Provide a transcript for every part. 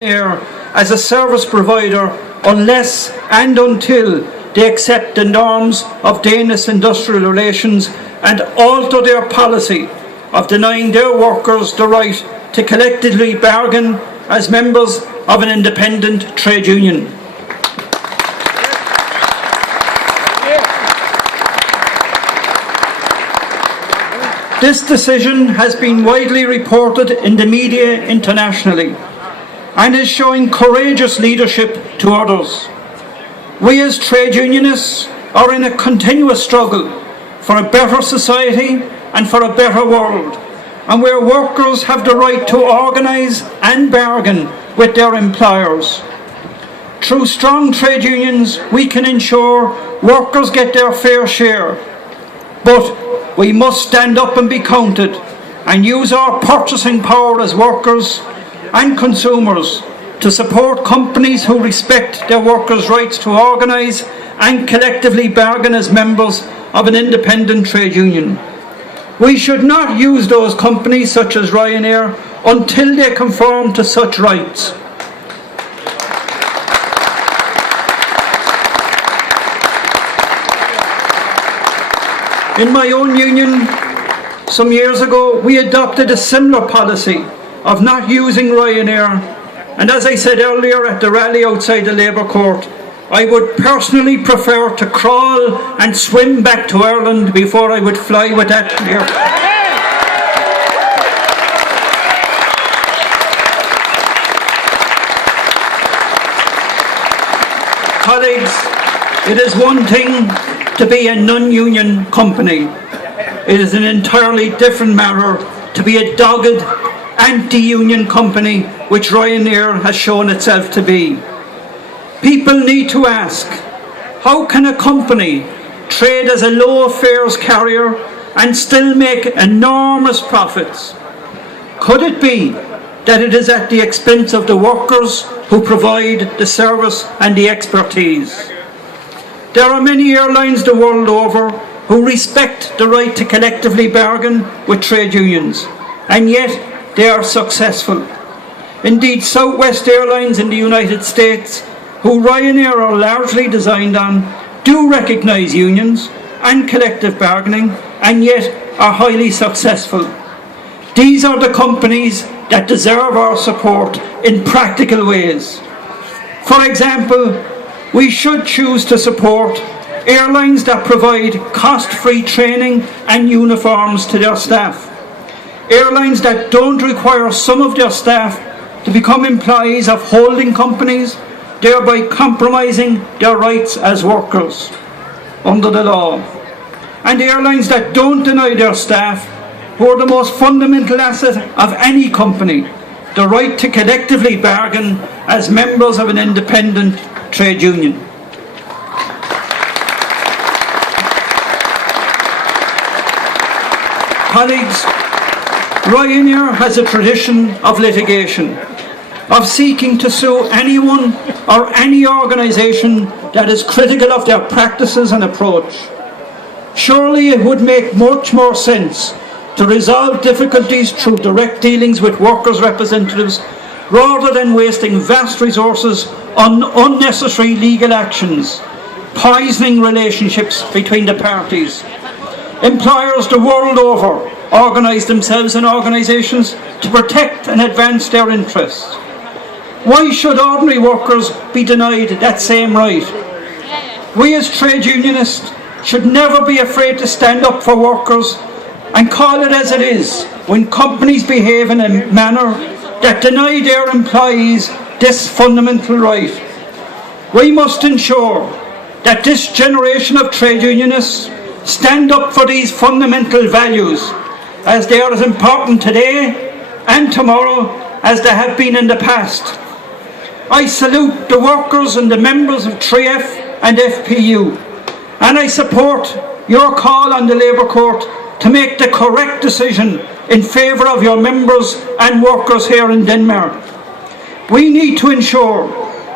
Ryanair as a service provider unless and until they accept the norms of Danish industrial relations and alter their policy of denying their workers the right to collectively bargain as members of an independent trade union. This decision has been widely reported in the media internationally and is showing courageous leadership to others. We as trade unionists are in a continuous struggle for a better society and for a better world, and where workers have the right to organise and bargain with their employers. Through strong trade unions, we can ensure workers get their fair share, but we must stand up and be counted and use our purchasing power as workers and consumers to support companies who respect their workers' rights to organise and collectively bargain as members of an independent trade union. We should not use those companies such as Ryanair until they conform to such rights. In my own union, some years ago, we adopted a similar policy of not using Ryanair, and as I said earlier at the rally outside the Labour Court, I would personally prefer to crawl and swim back to Ireland before I would fly with that aircraft. Colleagues, it is one thing to be a non-union company. It is an entirely different matter to be a dogged anti-union company, which Ryanair has shown itself to be. People need to ask, how can a company trade as a low fares carrier and still make enormous profits? Could it be that it is at the expense of the workers who provide the service and the expertise? There are many airlines the world over who respect the right to collectively bargain with trade unions, and yet they are successful. Indeed, Southwest Airlines in the United States, who Ryanair are largely designed on, do recognise unions and collective bargaining, and yet are highly successful. These are the companies that deserve our support in practical ways. For example, we should choose to support airlines that provide cost-free training and uniforms to their staff. Airlines that don't require some of their staff to become employees of holding companies, thereby compromising their rights as workers under the law. And airlines that don't deny their staff, who are the most fundamental asset of any company, the right to collectively bargain as members of an independent trade union. Colleagues, Ryanair has a tradition of litigation, of seeking to sue anyone or any organisation that is critical of their practices and approach. Surely it would make much more sense to resolve difficulties through direct dealings with workers' representatives rather than wasting vast resources on unnecessary legal actions, poisoning relationships between the parties. Employers the world over organise themselves in organisations to protect and advance their interests. Why should ordinary workers be denied that same right? We as trade unionists should never be afraid to stand up for workers and call it as it is when companies behave in a manner that deny their employees this fundamental right. We must ensure that this generation of trade unionists stand up for these fundamental values, as they are as important today and tomorrow as they have been in the past. I salute the workers and the members of 3F and FPU, and I support your call on the Labour Court to make the correct decision in favour of your members and workers here in Denmark. We need to ensure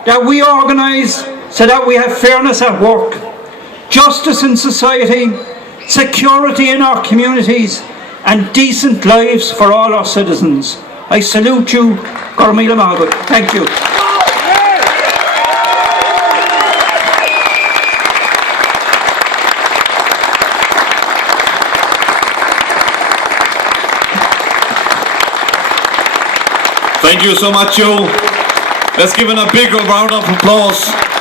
that we organise so that we have fairness at work, justice in society, security in our communities, and decent lives for all our citizens. I salute you Gormila Mahagut. Thank you. Thank you so much, Joe. Let's give him a big round of applause.